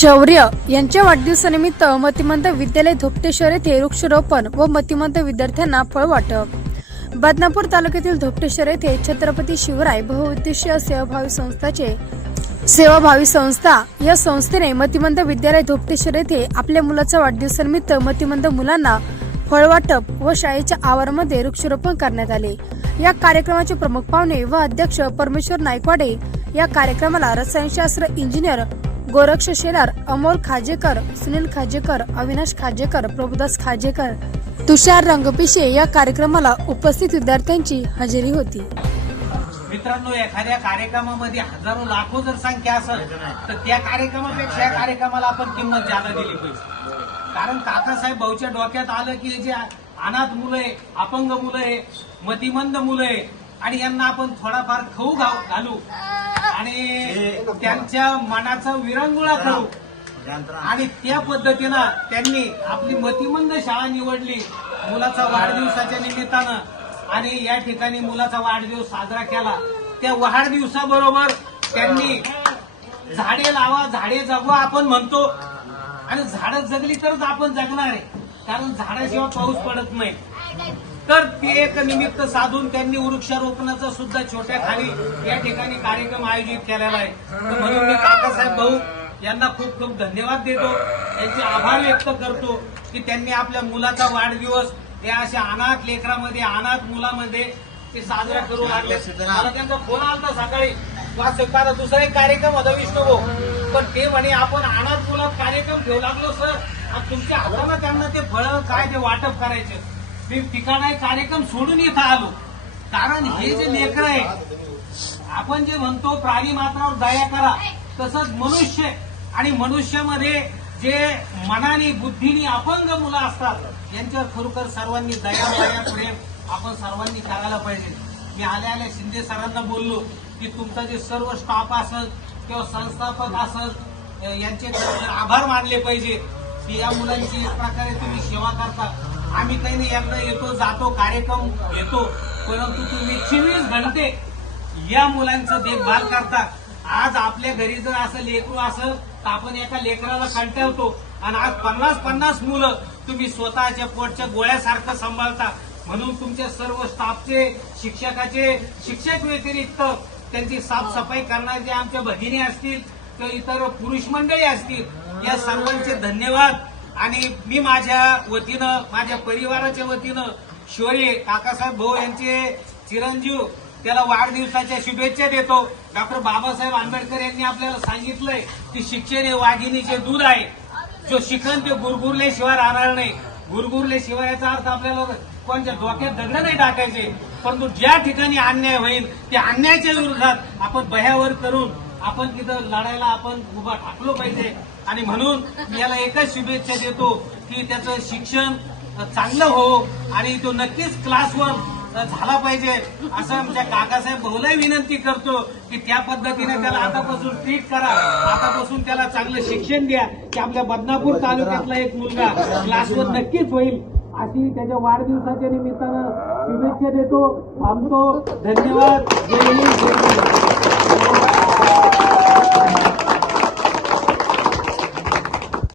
शौर्य यांच्या वाढदिवसानिमित्त मतिमंत विद्यालय धोपटेश्वर येथे वृक्षरोपण व मतिमंत विद्यार्थ्यांना फळ वाटप. बदनापूर तालुक्यातील धोपटेश्वर येथे छत्रपती शिवराय बहुउद्देशीय सेवाभावी संस्थाचे सेवाभावी संस्था या संस्थेने मतिमंत विद्यालय धोपटेश्वर येथे आपल्या मुलाच्या वाढदिवसानिमित्त मतिमंत मुलांना फळ वाटप व शाळेच्या आवारामध्ये वृक्षारोपण करण्यात आले. या कार्यक्रमाचे प्रमुख पाहुणे व अध्यक्ष परमेश्वर नायकवाडे या कार्यक्रमाला रसायनशास्त्र इंजिनियर गोरक्ष शेलार अमोल खाजेकर सुनील खाजेकर अविनाश खाजेकर प्रभुदास खाजेकर तुषार रंगपिशे या कार्यक्रमाला उपस्थित विद्यार्थ्यांची हजेरी होती. मित्रांनो एखाद्या कार्यक्रमामध्ये हजारो लाखो जर संख्या असेल तर त्या कार्यक्रमापेक्षा या कार्यक्रमाला आपण किंमत जादा दिली पाहिजे. कारण काकासाहेब भाऊच्या डोक्यात आलं की जे अनाथ मुलं आहे अपंग मुलं आहे मतिमंद मुलं आहे आणि यांना आपण थोडाफार खाऊ घालू. आणि त्यांच्या मनाचा विरंगुळा करू आणि त्या पद्धतीनं त्यांनी आपली मतिमंद शाळा निवडली मुलाचा वाढदिवसाच्या निमित्तानं. आणि या ठिकाणी मुलाचा वाढदिवस साजरा केला. त्या वाढदिवसाबरोबर त्यांनी झाडे लावा झाडे जगवा आपण म्हणतो. आणि झाडं जगली तरच आपण जगणार आहे. कारण झाडाशिवाय पाऊस पडत नाही. तर ते एक निमित्त साधून त्यांनी वृक्षारोपणाचा सुद्धा छोट्या खाली या ठिकाणी कार्यक्रम आयोजित केलेला आहे. तर म्हणून मी काकासाहेब भाऊ यांना खूप खूप धन्यवाद देतो. त्यांचे आभार व्यक्त करतो की त्यांनी आपल्या मुलाचा वाढदिवस या अशा अनाथ लेकरामध्ये अनाथ मुलामध्ये ते साजरा करू लागले. मला त्यांचा फोन आला सकाळी. वा दुसरा एक कार्यक्रम होता विष्णू भाऊ. पण ते म्हणे आपण अनाथ मुलात कार्यक्रम घेऊ लागलो सर. तुमच्या हातानं त्यांना ते फळं काय ते वाटप करायचे. मी ठिकाणा एक कार्यक्रम सोडून इथं आलो. कारण हे जे लेकर आहे आपण जे म्हणतो प्राणी मात्रावर दया करा तसंच मनुष्य. आणि मनुष्यामध्ये जे मनाने बुद्धीने अपंग मुलं असतात यांच्यावर खरोखर सर्वांनी दया दया प्रेम आपण सर्वांनी करायला पाहिजे. मी आल्या आल्या शिंदे सरांना बोललो की तुमचा जे सर्व स्टाफ असेल किंवा संस्थापक असेल अ, यांचे आभार मानले पाहिजे. की या मुलांची एक प्रकारे तुम्ही सेवा करता. आम्ही काही नाही एकदा येतो जातो कार्यक्रम घेतो परंतु तुम्ही चोवीस घंटे या मुलांचं देखभाल करता. आज आपल्या घरी जर असं लेकरू असेल तर आपण एका लेकराला कंटाळतो. आणि आज पन्नास पन्नास मुलं तुम्ही स्वतःच्या पोटच्या गोळ्यासारखं सांभाळता. म्हणून तुमच्या सर्व स्टाफचे शिक्षकाचे शिक्षक व्यतिरिक्त त्यांची साफसफाई करणारे जे आमच्या भगिनी असतील किंवा इतर पुरुष मंडळी असतील या सर्वांचे धन्यवाद. आणि मी माझ्या वतीनं माझ्या परिवाराच्या वतीनं शोरे काकासाहेब भाऊ यांचे चिरंजीव त्याला वाढदिवसाच्या शुभेच्छा देतो. डॉक्टर बाबासाहेब आंबेडकर यांनी आपल्याला सांगितलंय की शिक्षण हे वाघिणीचे दूध आहे. जो शिकन ते गुरगुरल्याशिवाय राहणार नाही. गुरगुरल्याशिवाय याचा अर्थ आपल्याला कोणत्या डोक्यात दगड नाही टाकायचे. परंतु ज्या ठिकाणी अन्याय होईल त्या अन्यायाच्या विरोधात आपण बह्यावर करून आपण तिथं लढायला आपण उभा टाकलो पाहिजे. आणि म्हणून याला एकच शुभेच्छा देतो की त्याचं शिक्षण चांगलं हो आणि तो नक्कीच क्लासवर झाला पाहिजे. असं आमच्या काकासाहेब बहुलाही विनंती करतो की त्या पद्धतीने त्याला आतापासून ट्रीट करा. आतापासून त्याला चांगलं शिक्षण द्या. की आपल्या बदनापूर तालुक्यातला एक मुलगा क्लासवर नक्कीच होईल. अशी त्याच्या वाढदिवसाच्या निमित्तानं शुभेच्छा देतो थांबतो. धन्यवाद. जय हिंद जय हिंद